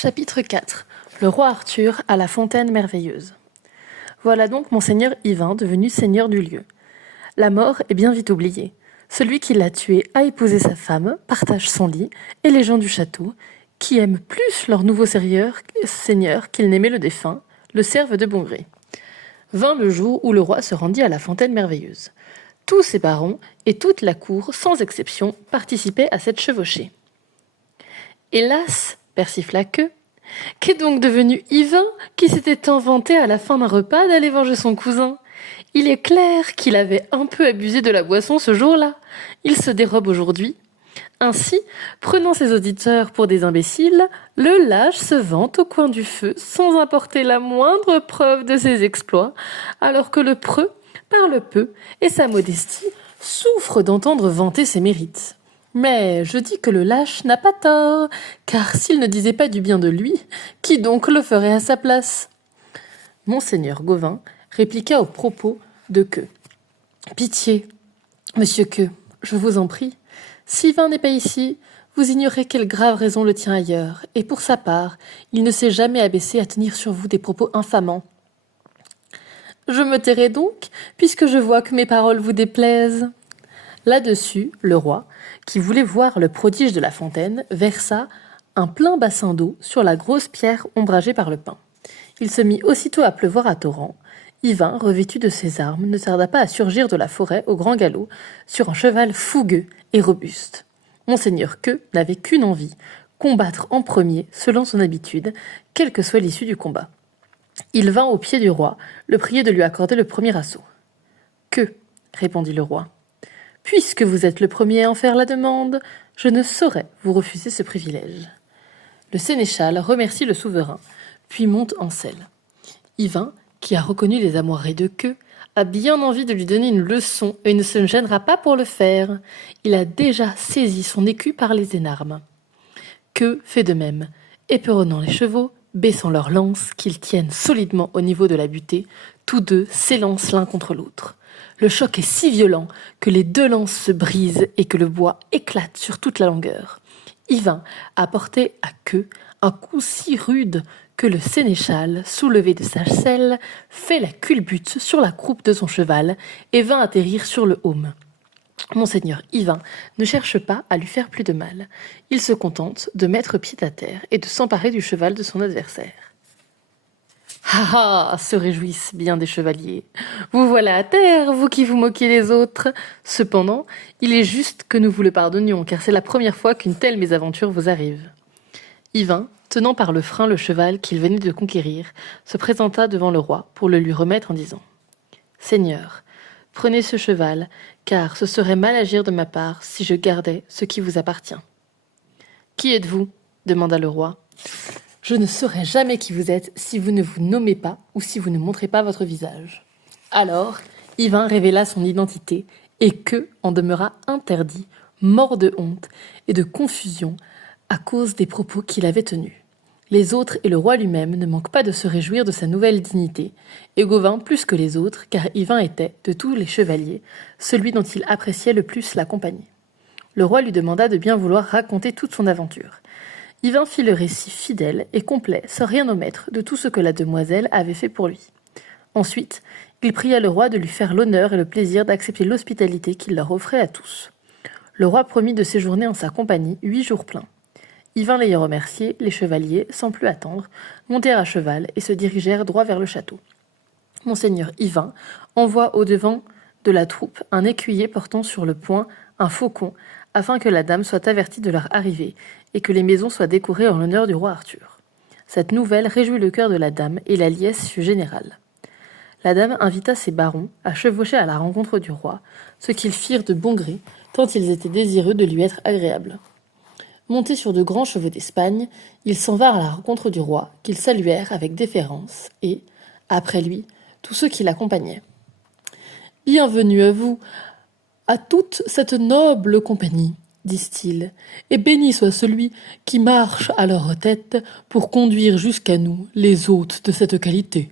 Chapitre 4. Le roi Arthur à la fontaine merveilleuse. Voilà donc monseigneur Yvain devenu seigneur du lieu. La mort est bien vite oubliée. Celui qui l'a tué a épousé sa femme, partage son lit, et les gens du château, qui aiment plus leur nouveau seigneur qu'ils n'aimaient le défunt, le servent de bon gré. Vint le jour où le roi se rendit à la fontaine merveilleuse. Tous ses barons et toute la cour, sans exception, participaient à cette chevauchée. Hélas, persifla qu'est donc devenu Yvain, qui s'était tant vanté à la fin d'un repas d'aller venger son cousin? Il est clair qu'il avait un peu abusé de la boisson ce jour-là. Il se dérobe aujourd'hui. Ainsi, prenant ses auditeurs pour des imbéciles, le lâche se vante au coin du feu sans apporter la moindre preuve de ses exploits, alors que le preux parle peu et sa modestie souffre d'entendre vanter ses mérites. Mais je dis que le lâche n'a pas tort, car s'il ne disait pas du bien de lui, qui donc le ferait à sa place? Monseigneur Gauvin répliqua au propos de Queux. Pitié, monsieur Queux, je vous en prie. Si Yvain n'est pas ici, vous ignorez quelle grave raison le tient ailleurs, et pour sa part, il ne s'est jamais abaissé à tenir sur vous des propos infamants. Je me tairai donc, puisque je vois que mes paroles vous déplaisent. Là-dessus, le roi, qui voulait voir le prodige de la fontaine, versa un plein bassin d'eau sur la grosse pierre ombragée par le pin. Il se mit aussitôt à pleuvoir à torrents. Yvain, revêtu de ses armes, ne tarda pas à surgir de la forêt au grand galop, sur un cheval fougueux et robuste. Monseigneur Queux n'avait qu'une envie, combattre en premier, selon son habitude, quelle que soit l'issue du combat. Il vint au pied du roi, le prier de lui accorder le premier assaut. « Que » répondit le roi. « Puisque vous êtes le premier à en faire la demande, je ne saurais vous refuser ce privilège. » Le sénéchal remercie le souverain, puis monte en selle. Yvain, qui a reconnu les amoureux de Queux, a bien envie de lui donner une leçon et ne se gênera pas pour le faire. Il a déjà saisi son écu par les énarmes. Queux fait de même, éperonnant les chevaux, baissant leurs lances, qu'ils tiennent solidement au niveau de la butée, tous deux s'élancent l'un contre l'autre. Le choc est si violent que les deux lances se brisent et que le bois éclate sur toute la longueur. Yvain a porté à Queux un coup si rude que le sénéchal, soulevé de sa selle, fait la culbute sur la croupe de son cheval et vint atterrir sur le aume. Monseigneur Yvain ne cherche pas à lui faire plus de mal. Il se contente de mettre pied à terre et de s'emparer du cheval de son adversaire. « Ah ah !» se réjouissent bien des chevaliers. « Vous voilà à terre, vous qui vous moquez des autres. Cependant, il est juste que nous vous le pardonnions, car c'est la première fois qu'une telle mésaventure vous arrive. » Yvain, tenant par le frein le cheval qu'il venait de conquérir, se présenta devant le roi pour le lui remettre en disant « Seigneur, prenez ce cheval, car ce serait mal agir de ma part si je gardais ce qui vous appartient. »« Qui êtes-vous » demanda le roi. « Je ne saurai jamais qui vous êtes si vous ne vous nommez pas ou si vous ne montrez pas votre visage. » Alors, Yvain révéla son identité et Queux en demeura interdit, mort de honte et de confusion à cause des propos qu'il avait tenus. Les autres et le roi lui-même ne manquent pas de se réjouir de sa nouvelle dignité, et Gauvin plus que les autres, car Yvain était, de tous les chevaliers, celui dont il appréciait le plus la compagnie. Le roi lui demanda de bien vouloir raconter toute son aventure. Yvain fit le récit fidèle et complet, sans rien omettre, de tout ce que la demoiselle avait fait pour lui. Ensuite, il pria le roi de lui faire l'honneur et le plaisir d'accepter l'hospitalité qu'il leur offrait à tous. Le roi promit de séjourner en sa compagnie 8 jours pleins. Yvain l'ayant remercié, les chevaliers, sans plus attendre, montèrent à cheval et se dirigèrent droit vers le château. Monseigneur Yvain envoie au-devant de la troupe un écuyer portant sur le poing un faucon, afin que la dame soit avertie de leur arrivée et que les maisons soient décorées en l'honneur du roi Arthur. Cette nouvelle réjouit le cœur de la dame et la liesse fut générale. La dame invita ses barons à chevaucher à la rencontre du roi, ce qu'ils firent de bon gré, tant ils étaient désireux de lui être agréables. Montés sur de grands chevaux d'Espagne, ils s'en vinrent à la rencontre du roi, qu'ils saluèrent avec déférence, et, après lui, tous ceux qui l'accompagnaient. « Bienvenue à vous, à toute cette noble compagnie, disent-ils, et béni soit celui qui marche à leur tête pour conduire jusqu'à nous les hôtes de cette qualité. »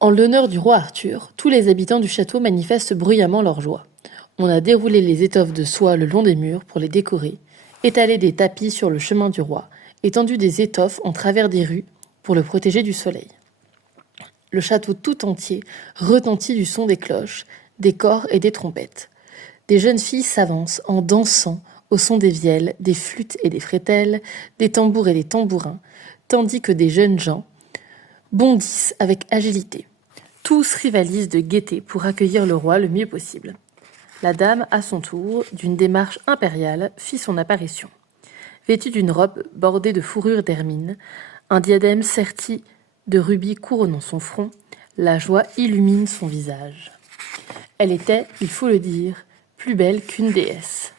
En l'honneur du roi Arthur, tous les habitants du château manifestent bruyamment leur joie. On a déroulé les étoffes de soie le long des murs pour les décorer, étalé des tapis sur le chemin du roi, étendu des étoffes en travers des rues pour le protéger du soleil. Le château tout entier retentit du son des cloches, des cors et des trompettes. Des jeunes filles s'avancent en dansant au son des vielles, des flûtes et des frételles, des tambours et des tambourins, tandis que des jeunes gens bondissent avec agilité. Tous rivalisent de gaieté pour accueillir le roi le mieux possible. La dame, à son tour, d'une démarche impériale, fit son apparition. Vêtue d'une robe bordée de fourrure d'hermine, un diadème serti de rubis couronnant son front, la joie illumine son visage. Elle était, il faut le dire, plus belle qu'une déesse.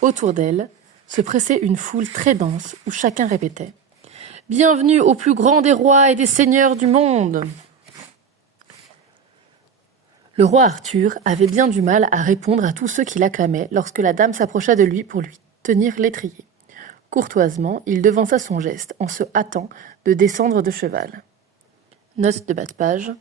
Autour d'elle se pressait une foule très dense où chacun répétait « Bienvenue au plus grand des rois et des seigneurs du monde !» Le roi Arthur avait bien du mal à répondre à tous ceux qui l'acclamaient lorsque la dame s'approcha de lui pour lui tenir l'étrier. Courtoisement, il devança son geste en se hâtant de descendre de cheval. Note de bas de page.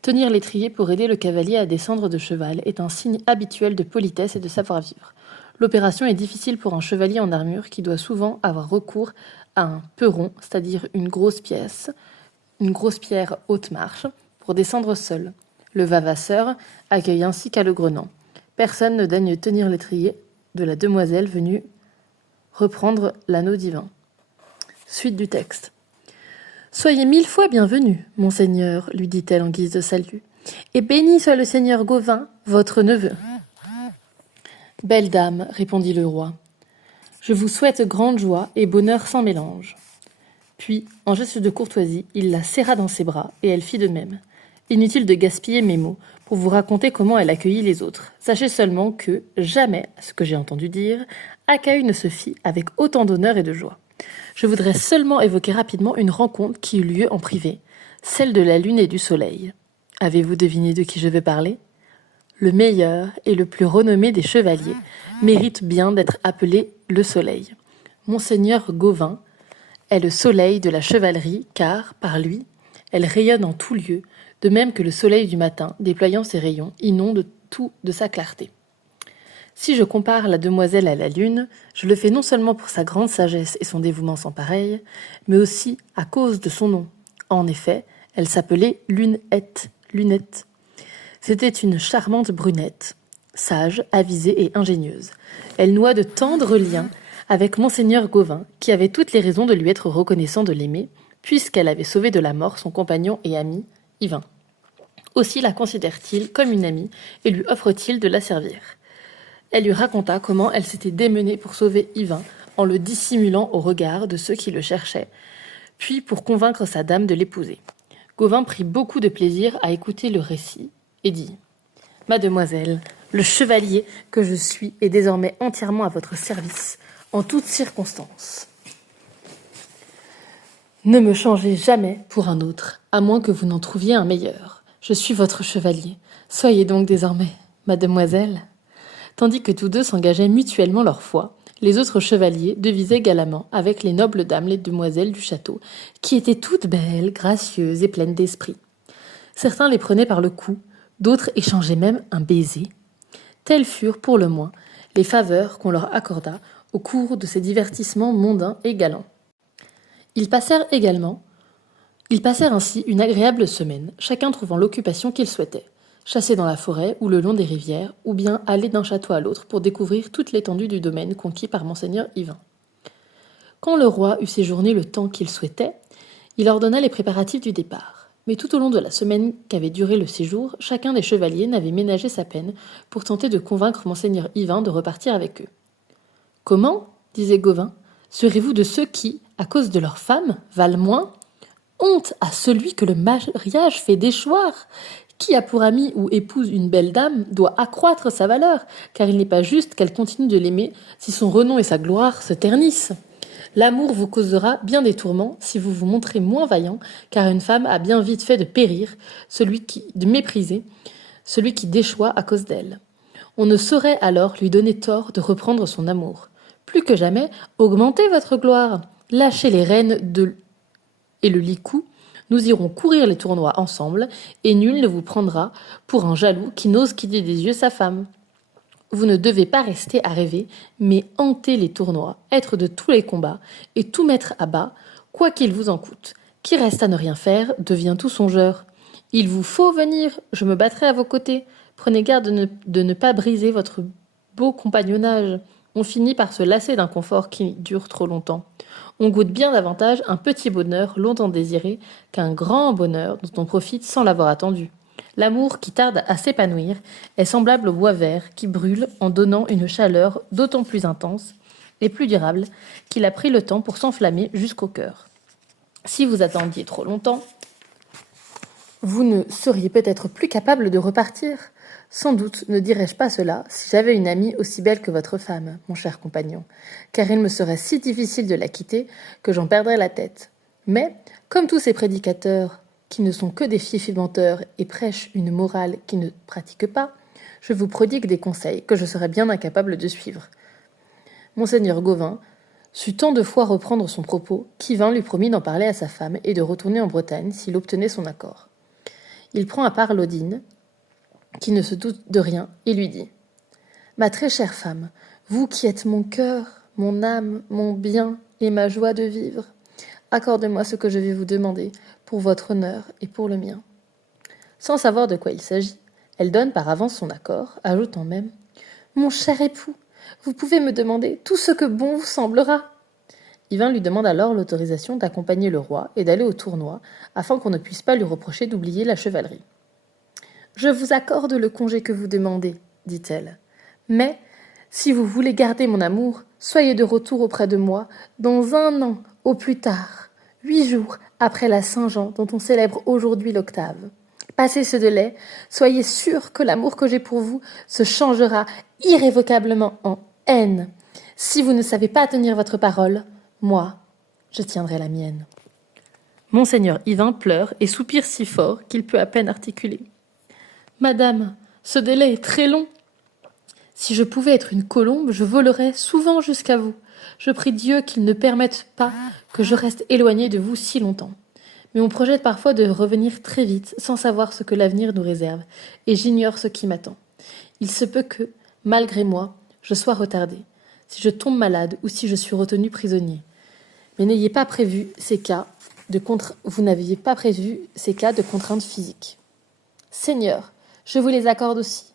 Tenir l'étrier pour aider le cavalier à descendre de cheval est un signe habituel de politesse et de savoir-vivre. L'opération est difficile pour un chevalier en armure qui doit souvent avoir recours à un peron, c'est-à-dire une grosse pierre haute marche, pour descendre seul. Le vavasseur accueille ainsi Calogrenant. Personne ne daigne tenir l'étrier de la demoiselle venue reprendre l'anneau divin. Suite du texte. « Soyez 1000 fois bienvenu, monseigneur, lui dit-elle en guise de salut, et béni soit le seigneur Gauvin, votre neveu. »« Belle dame, répondit le roi, je vous souhaite grande joie et bonheur sans mélange. » Puis, en geste de courtoisie, il la serra dans ses bras, et elle fit de même. Inutile de gaspiller mes mots pour vous raconter comment elle accueillit les autres. Sachez seulement que, jamais, à ce que j'ai entendu dire, accueil ne se fit avec autant d'honneur et de joie. Je voudrais seulement évoquer rapidement une rencontre qui eut lieu en privé, celle de la lune et du soleil. Avez-vous deviné de qui je vais parler ? Le meilleur et le plus renommé des chevaliers mérite bien d'être appelé le soleil. Monseigneur Gauvin est le soleil de la chevalerie car, par lui, elle rayonne en tout lieu, de même que le soleil du matin, déployant ses rayons, inonde tout de sa clarté. Si je compare la demoiselle à la lune, je le fais non seulement pour sa grande sagesse et son dévouement sans pareil, mais aussi à cause de son nom. En effet, elle s'appelait Lunette. C'était une charmante brunette, sage, avisée et ingénieuse. Elle noua de tendres liens avec monseigneur Gauvin, qui avait toutes les raisons de lui être reconnaissant de l'aimer, puisqu'elle avait sauvé de la mort son compagnon et ami, Yvain. Aussi la considère-t-il comme une amie et lui offre-t-il de la servir. Elle lui raconta comment elle s'était démenée pour sauver Yvain en le dissimulant au regard de ceux qui le cherchaient, puis pour convaincre sa dame de l'épouser. Gauvin prit beaucoup de plaisir à écouter le récit et dit « Mademoiselle, le chevalier que je suis est désormais entièrement à votre service, en toutes circonstances. Ne me changez jamais pour un autre, à moins que vous n'en trouviez un meilleur. Je suis votre chevalier. Soyez donc désormais mademoiselle. » Tandis que tous deux s'engageaient mutuellement leur foi, les autres chevaliers devisaient galamment avec les nobles dames les demoiselles du château, qui étaient toutes belles, gracieuses et pleines d'esprit. Certains les prenaient par le cou, d'autres échangeaient même un baiser. Telles furent, pour le moins, les faveurs qu'on leur accorda au cours de ces divertissements mondains et galants. Ils passèrent ainsi une agréable semaine, chacun trouvant l'occupation qu'il souhaitait. Chasser dans la forêt ou le long des rivières, ou bien aller d'un château à l'autre pour découvrir toute l'étendue du domaine conquis par monseigneur Yvain. Quand le roi eut séjourné le temps qu'il souhaitait, il ordonna les préparatifs du départ. Mais tout au long de la semaine qu'avait duré le séjour, chacun des chevaliers n'avait ménagé sa peine pour tenter de convaincre monseigneur Yvain de repartir avec eux. « Comment, disait Gauvin, serez-vous de ceux qui, à cause de leurs femmes, valent moins ? Honte à celui que le mariage fait déchoir ! Qui a pour amie ou épouse une belle dame doit accroître sa valeur, car il n'est pas juste qu'elle continue de l'aimer si son renom et sa gloire se ternissent. L'amour vous causera bien des tourments si vous vous montrez moins vaillant, car une femme a bien vite fait de périr, de mépriser celui qui déchoit à cause d'elle. On ne saurait alors lui donner tort de reprendre son amour. Plus que jamais, augmentez votre gloire, lâchez les rênes et le licou. Nous irons courir les tournois ensemble, et nul ne vous prendra pour un jaloux qui n'ose quitter des yeux sa femme. Vous ne devez pas rester à rêver, mais hanter les tournois, être de tous les combats, et tout mettre à bas, quoi qu'il vous en coûte. Qui reste à ne rien faire devient tout songeur. Il vous faut venir, je me battrai à vos côtés. Prenez garde de ne pas briser votre beau compagnonnage. On finit par se lasser d'un confort qui dure trop longtemps. On goûte bien davantage un petit bonheur longtemps désiré qu'un grand bonheur dont on profite sans l'avoir attendu. L'amour qui tarde à s'épanouir est semblable au bois vert qui brûle en donnant une chaleur d'autant plus intense et plus durable qu'il a pris le temps pour s'enflammer jusqu'au cœur. Si vous attendiez trop longtemps, vous ne seriez peut-être plus capable de repartir. Sans doute ne dirais-je pas cela si j'avais une amie aussi belle que votre femme, mon cher compagnon, car il me serait si difficile de la quitter que j'en perdrais la tête. Mais, comme tous ces prédicateurs qui ne sont que des fiefs menteurs et prêchent une morale qui ne pratique pas, je vous prodigue des conseils que je serais bien incapable de suivre. Monseigneur Gauvin sut tant de fois reprendre son propos qu'Yvain lui promit d'en parler à sa femme et de retourner en Bretagne s'il obtenait son accord. Il prend à part Laudine, qui ne se doute de rien, et lui dit « Ma très chère femme, vous qui êtes mon cœur, mon âme, mon bien et ma joie de vivre, accordez-moi ce que je vais vous demander, pour votre honneur et pour le mien. » Sans savoir de quoi il s'agit, elle donne par avance son accord, ajoutant même « Mon cher époux, vous pouvez me demander tout ce que bon vous semblera. » Yvain lui demande alors l'autorisation d'accompagner le roi et d'aller au tournoi, afin qu'on ne puisse pas lui reprocher d'oublier la chevalerie. « Je vous accorde le congé que vous demandez, dit-elle. Mais, si vous voulez garder mon amour, soyez de retour auprès de moi dans 1 an, au plus tard, 8 jours après la Saint-Jean dont on célèbre aujourd'hui l'octave. Passé ce délai, soyez sûr que l'amour que j'ai pour vous se changera irrévocablement en haine. Si vous ne savez pas tenir votre parole, moi, je tiendrai la mienne. » Monseigneur Yvain pleure et soupire si fort qu'il peut à peine articuler. « Madame, ce délai est très long. Si je pouvais être une colombe, je volerais souvent jusqu'à vous. Je prie Dieu qu'il ne permette pas que je reste éloignée de vous si longtemps. Mais on projette parfois de revenir très vite, sans savoir ce que l'avenir nous réserve, et j'ignore ce qui m'attend. Il se peut que, malgré moi, je sois retardée, si je tombe malade ou si je suis retenue prisonnier. Mais vous n'aviez pas prévu ces cas de contraintes physiques. Seigneur, je vous les accorde aussi,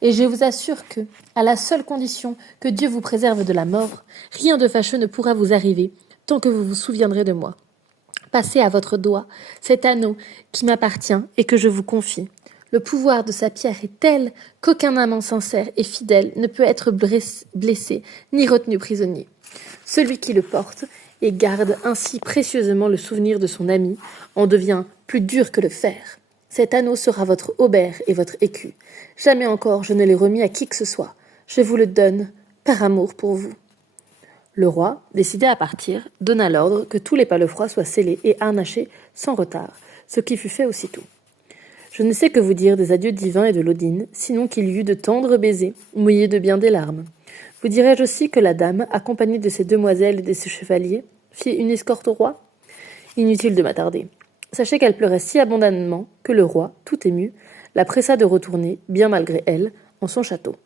et je vous assure que, à la seule condition que Dieu vous préserve de la mort, rien de fâcheux ne pourra vous arriver tant que vous vous souviendrez de moi. Passez à votre doigt cet anneau qui m'appartient et que je vous confie. Le pouvoir de sa pierre est tel qu'aucun amant sincère et fidèle ne peut être blessé ni retenu prisonnier. Celui qui le porte et garde ainsi précieusement le souvenir de son ami en devient plus dur que le fer. Cet anneau sera votre aubert et votre écu. Jamais encore je ne l'ai remis à qui que ce soit. Je vous le donne par amour pour vous. » Le roi, décidé à partir, donna l'ordre que tous les palefrois soient scellés et harnachés sans retard, ce qui fut fait aussitôt. Je ne sais que vous dire des adieux d'Yvain et de Laudine, sinon qu'il y eut de tendres baisers, mouillés de bien des larmes. Vous dirai-je aussi que la dame, accompagnée de ses demoiselles et de ses chevaliers, fit une escorte au roi ? Inutile de m'attarder. Sachez qu'elle pleurait si abondamment que le roi, tout ému, la pressa de retourner, bien malgré elle, en son château.